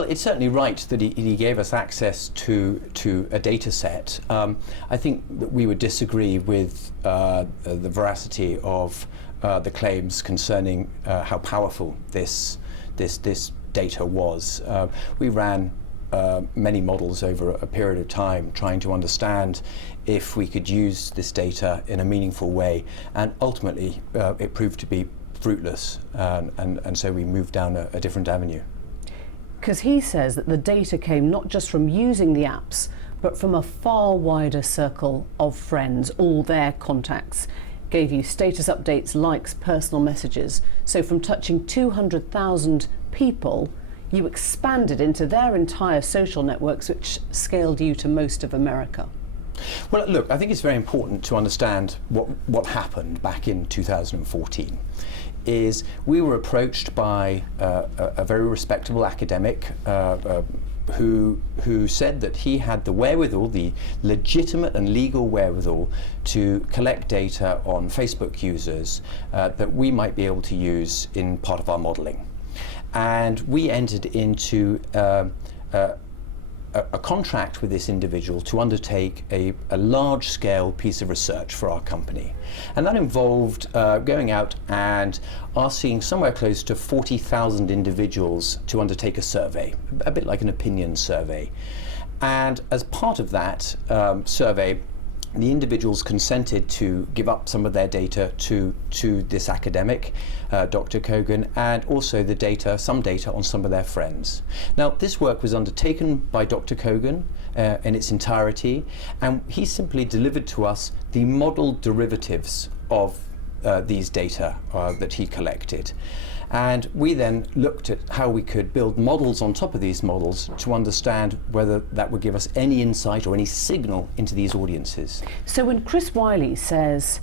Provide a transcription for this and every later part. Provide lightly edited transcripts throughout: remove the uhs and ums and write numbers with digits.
Well, it's certainly right that he gave us access to a data set. I think that we would disagree with the veracity of the claims concerning how powerful this data was. We ran many models over a period of time trying to understand if we could use this data in a meaningful way, and ultimately it proved to be fruitless, and so we moved down a different avenue. Because he says that the data came not just from using the apps, but from a far wider circle of friends. All their contacts gave you status updates, likes, personal messages. So from touching 200,000 people, you expanded into their entire social networks, which scaled you to most of America. Well, look, I think it's very important to understand what happened back in 2014. Is we were approached by a very respectable academic who said that he had the wherewithal, the legitimate and legal wherewithal, to collect data on Facebook users that we might be able to use in part of our modelling. And we entered into a contract with this individual to undertake a large-scale piece of research for our company. And that involved going out and asking somewhere close to 40,000 individuals to undertake a survey, a bit like an opinion survey. And as part of that survey, the individuals consented to give up some of their data to this academic, Dr. Kogan, and also some data on some of their friends. Now, this work was undertaken by Dr. Kogan in its entirety, and he simply delivered to us the model derivatives of these data that he collected. And we then looked at how we could build models on top of these models to understand whether that would give us any insight or any signal into these audiences. So when Chris Wiley says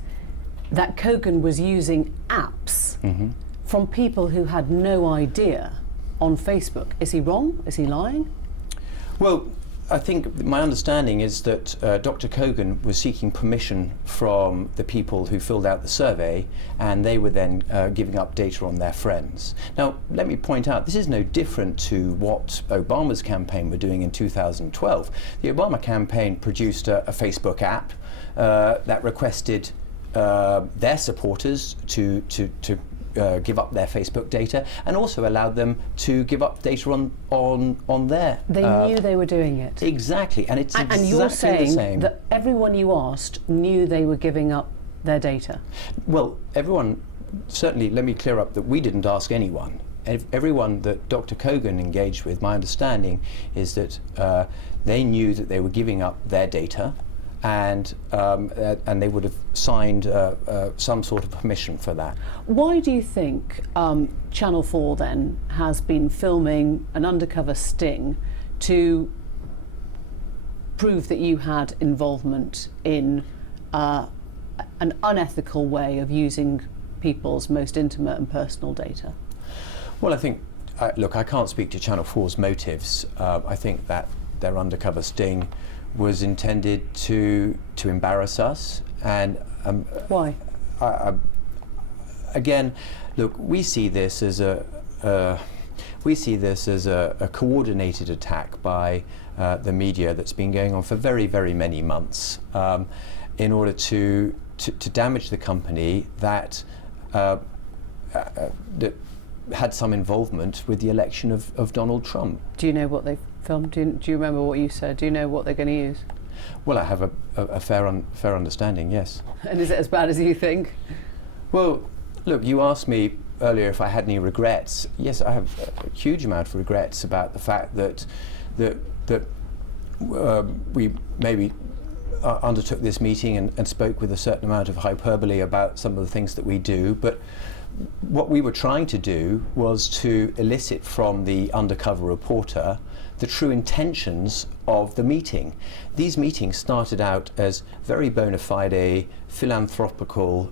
that Kogan was using apps from people who had no idea on Facebook, is he wrong? Is he lying? Well, I think my understanding is that Dr. Kogan was seeking permission from the people who filled out the survey, and they were then giving up data on their friends. Now, let me point out, this is no different to what Obama's campaign were doing in 2012. The Obama campaign produced a Facebook app that requested their supporters to give up their Facebook data, and also allowed them to give up data on their. They knew they were doing it. Exactly, and it's exactly and you're saying the same. That everyone you asked knew they were giving up their data. Well, everyone, certainly, let me clear up that we didn't ask anyone. Everyone that Dr. Kogan engaged with, my understanding is that they knew that they were giving up their data, and they would have signed some sort of permission for that. Why do you think Channel 4 then has been filming an undercover sting to prove that you had involvement in an unethical way of using people's most intimate and personal data? Well, I think, look, I can't speak to Channel 4's motives. I think that their undercover sting was intended to embarrass us, and why? Again, look, we see this as a coordinated attack by the media that's been going on for very, very many months, in order to damage the company that had some involvement with the election of Donald Trump. Do you know what they filmed? Do you remember what you said? Do you know what they're going to use? Well, I have a fair understanding, yes. And is it as bad as you think? Well, look, you asked me earlier if I had any regrets. Yes, I have a huge amount of regrets about the fact that we maybe undertook this meeting and spoke with a certain amount of hyperbole about some of the things that we do, but what we were trying to do was to elicit from the undercover reporter the true intentions of the meeting. These meetings started out as very bona fide philanthropical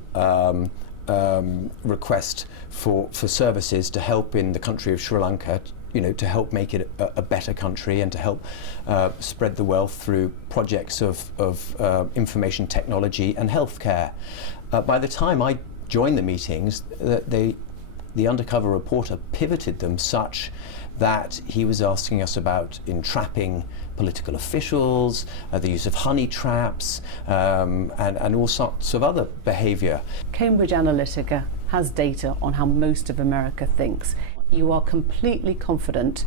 request for services to help in the country of Sri Lanka, to help make it a better country and to help spread the wealth through projects of information technology and healthcare. By the time I joined the meetings, the undercover reporter pivoted them such that he was asking us about entrapping political officials, the use of honey traps, and all sorts of other behaviour. Cambridge Analytica has data on how most of America thinks. You are completely confident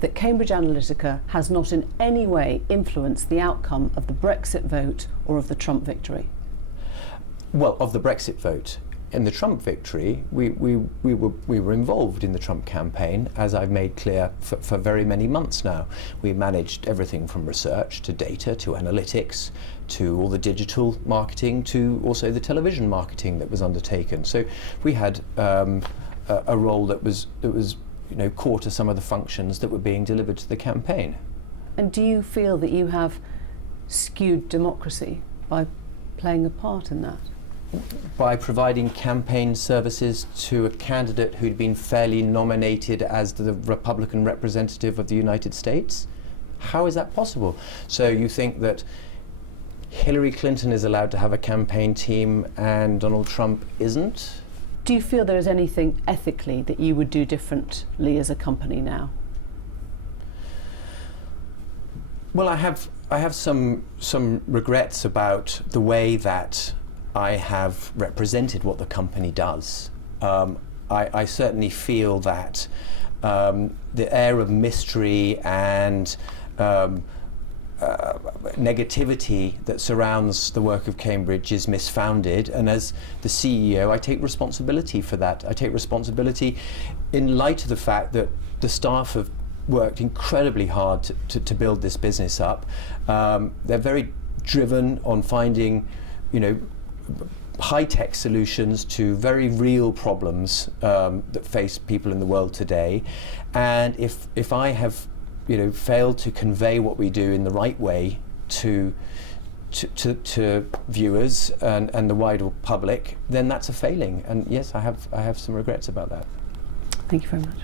that Cambridge Analytica has not in any way influenced the outcome of the Brexit vote or of the Trump victory? Well, of the Brexit vote. In the Trump victory, we were involved in the Trump campaign, as I've made clear for very many months now. We managed everything from research to data to analytics to all the digital marketing to also the television marketing that was undertaken. So we had a role that was core to some of the functions that were being delivered to the campaign. And do you feel that you have skewed democracy by playing a part in that? By providing campaign services to a candidate who'd been fairly nominated as the Republican representative of the United States? How is that possible? So you think that Hillary Clinton is allowed to have a campaign team and Donald Trump isn't? Do you feel there is anything ethically that you would do differently as a company now? Well, I have some regrets about the way that I have represented what the company does. I certainly feel that the air of mystery and negativity that surrounds the work of Cambridge is misfounded, and as the CEO I take responsibility for that. I take responsibility in light of the fact that the staff have worked incredibly hard to build this business up. They're very driven on finding, high-tech solutions to very real problems that face people in the world today. And if I have failed to convey what we do in the right way to viewers and the wider public, then that's a failing. And yes, I have some regrets about that. Thank you very much.